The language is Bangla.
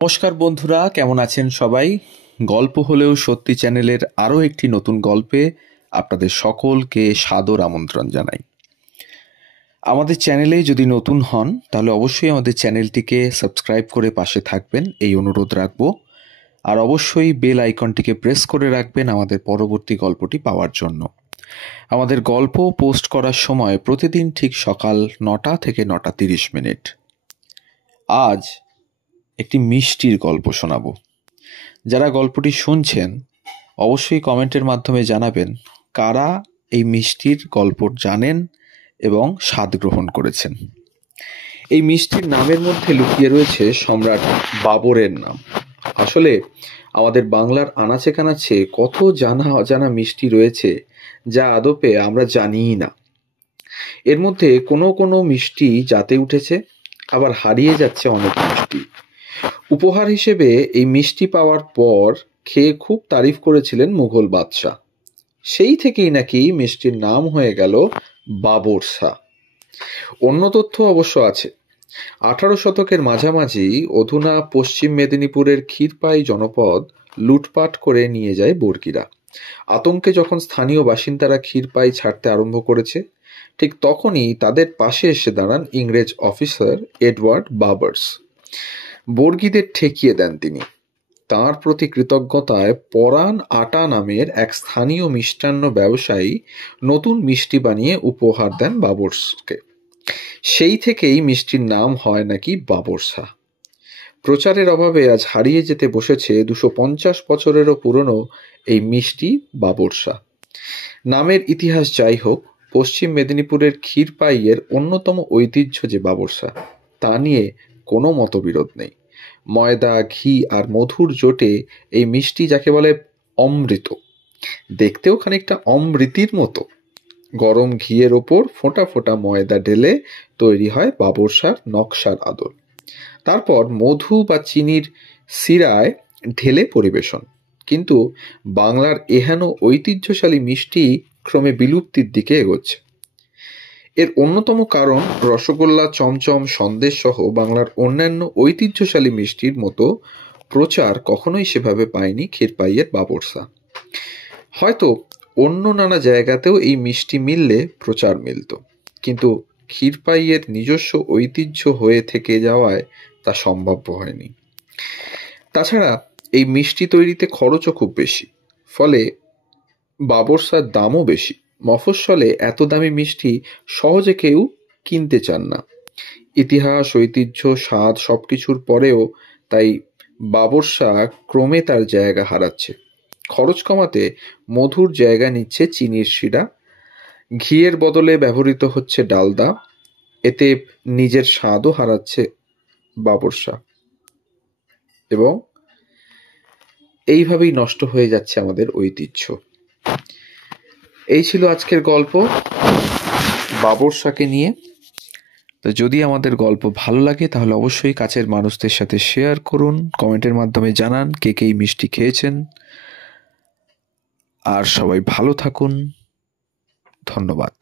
নমস্কার বন্ধুরা, কেমন আছেন সবাই? গল্প হলেও সত্যি চ্যানেলের আরও একটি নতুন গল্পে আপনাদের সকলকে সাদর আমন্ত্রণ জানাই। আমাদের চ্যানেলে যদি নতুন হন তাহলে অবশ্যই আমাদের চ্যানেলটিকে সাবস্ক্রাইব করে পাশে থাকবেন, এই অনুরোধ রাখব। আর অবশ্যই বেল আইকনটিকে প্রেস করে রাখবেন আমাদের পরবর্তী গল্পটি পাওয়ার জন্য। আমাদের গল্প পোস্ট করার সময় প্রতিদিন ঠিক সকাল 9টা থেকে 9:30। আজ একটি মিষ্টির গল্প শোনাবো। যারা গল্পটি শুনছেন অবশ্যই কমেন্টের মাধ্যমে জানাবেন কারা এই মিষ্টির গল্প জানেন এবং স্বাদ গ্রহণ করেছেন। এই মিষ্টির নামের মধ্যে লুকিয়ে রয়েছে সম্রাট বাবরের নাম। আসলে আমাদের বাংলার আনাচে কানাচে কত জানা অজানা মিষ্টি রয়েছে যা আদপে আমরা জানিই না। এর মধ্যে কোনো কোনো মিষ্টি জাতে উঠেছে, আবার হারিয়ে যাচ্ছে অনেক মিষ্টি। উপহার হিসেবে এই মিষ্টি পাওয়ার পর খেয়ে খুব তারিফ করেছিলেন মুঘল বাদশাহ। সেই থেকেই নাকি মিষ্টির নাম হয়ে গেল বাবরসা। অন্য তথ্য অবশ্য আছে। 18 শতকের মাঝামাঝি অধুনা পশ্চিম মেদিনীপুরের ক্ষীরপাই জনপদ লুটপাট করে নিয়ে যায় বর্গীরা। আতঙ্কে যখন স্থানীয় বাসিন্দারা ক্ষীরপাই ছাড়তে আরম্ভ করেছে, ঠিক তখনই তাদের পাশে এসে দাঁড়ান ইংরেজ অফিসার এডওয়ার্ড বাবার্স। বর্গীদের ঠেকিয়ে দেন তিনি। তাঁর প্রতি কৃতজ্ঞতায় পরাণ আটা নামের এক স্থানীয় মিষ্টান্ন ব্যবসায়ী নতুন মিষ্টি বানিয়ে উপহার দেন বাবরসকে। সেই থেকেই মিষ্টির নাম হয় নাকি বাবরসা। প্রচারের অভাবে আজ হারিয়ে যেতে বসেছে 250 বছরেরও পুরনো এই মিষ্টি বাবরসা। নামের ইতিহাস যাই হোক, পশ্চিম মেদিনীপুরের ক্ষীরপাইয়ের অন্যতম ঐতিহ্য যে বাবরসা, তা নিয়ে কোনো মতবিরোধ নেই। ময়দা, ঘি আর মধুর জোটে এই মিষ্টি যাকে বলে অমৃত, দেখতেও খানিকটা অমৃতির মতো। গরম ঘিয়ের ওপর ফোঁটা ফোঁটা ময়দা ঢেলে তৈরি হয় বাবরসার নকশার আদল। তারপর মধু বা চিনির সিরায় ঢেলে পরিবেশন। কিন্তু বাংলার এহেন ঐতিহ্যশালী মিষ্টি ক্রমে বিলুপ্তির দিকে এগোচ্ছে। এর অন্যতম কারণ রসগোল্লা, চমচম, সন্দেশ সহ বাংলার অন্যান্য ঐতিহ্যশালী মিষ্টির মতো প্রচার কখনোই সেভাবে পায়নি ক্ষীরপাইয়ের বাবরসা। হয়তো অন্য নানা জায়গাতেও এই মিষ্টি মিললে প্রচার মিলত, কিন্তু ক্ষীরপাইয়ের নিজস্ব ঐতিহ্য হয়ে থেকে যাওয়ায় তা সম্ভাব্য হয়নি। তাছাড়া এই মিষ্টি তৈরিতে খরচও খুব বেশি, ফলে বাবরসার দামও বেশি। মফস্বলে এত দামি মিষ্টি সহজে কেউ কিনতে চান না। ইতিহাস, ঐতিহ্য, স্বাদ সবকিছুর পরেও তাই বাবরসা ক্রমে তার জায়গা হারাচ্ছে। খরচ কমাতে মধুর জায়গা নিচ্ছে চিনির শিরা, ঘিয়ের বদলে ব্যবহৃত হচ্ছে ডালদা। এতে নিজের স্বাদও হারাচ্ছে বাবরসা, এবং এইভাবেই নষ্ট হয়ে যাচ্ছে আমাদের ঐতিহ্য। এই ছিল আজকের গল্প বাবরসাকে নিয়ে। তো যদি আমাদের গল্প ভালো লাগে তাহলে অবশ্যই কাছের মানুষদের সাথে শেয়ার করুন, কমেন্টের মাধ্যমে জানান কে কে মিষ্টি খেয়েছেন। আর সবাই ভালো থাকুন। ধন্যবাদ।